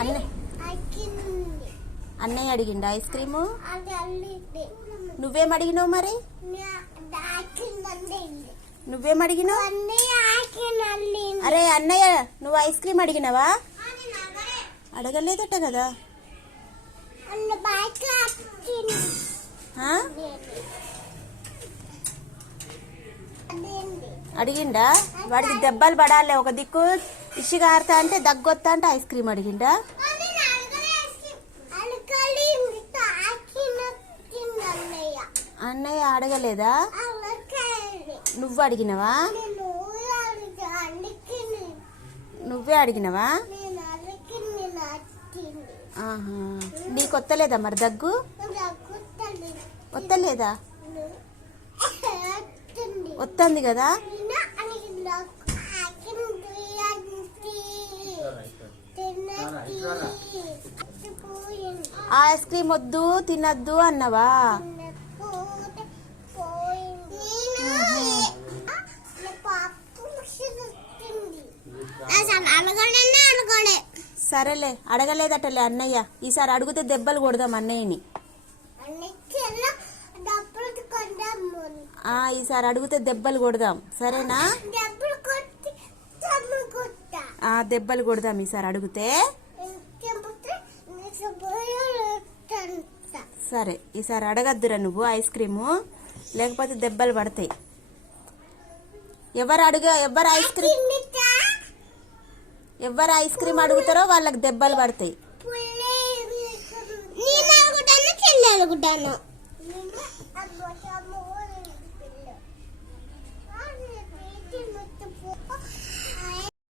అన్న అన్నయ్య అడిగిండా ice cream? నువ్వేం అడిగినావు మరి? నువ్వేం అడిగినావు? అరే అన్నయ్య నువ్వు ఐస్ క్రీమ్ అడిగినావా? అడగలేదట కదా. అడిగిండా? వాడికి దెబ్బలు పడాలి ఒక దిక్కు. ఇషి కారుతా అంటే దగ్గొత్తా అంటే ఐస్ క్రీమ్ అడిగిండా? అన్నయ్య అడగలేదా? నువ్వు అడిగినవా? నువ్వే అడిగినవా? నీకు వత్తలేదా మరి దగ్గు? వత్తలేదా వస్తుంది కదా? ఐస్ క్రీమ్ వద్దు తినద్దు అన్నవా? సరేలే అడగలేదటలే అన్నయ్య. ఈసారి అడిగితే దెబ్బలు కొడదాం అన్నయ్యని. ఈసారి అడిగితే దెబ్బలు కొడదాం. సరేనా? దెబ్బలు కొడదాం ఈసారి అడిగితే? సరే ఈసారి అడగద్దురా నువ్వు ఐస్ క్రీము. లేకపోతే దెబ్బలు పడతాయి. ఎవరు అడుగు ఎవరు ఐస్ క్రీమ్? ఎవరు ఐస్ క్రీమ్ అడుగుతారో వాళ్ళకి దెబ్బలు పడతాయి. నేను అనుకుంటాను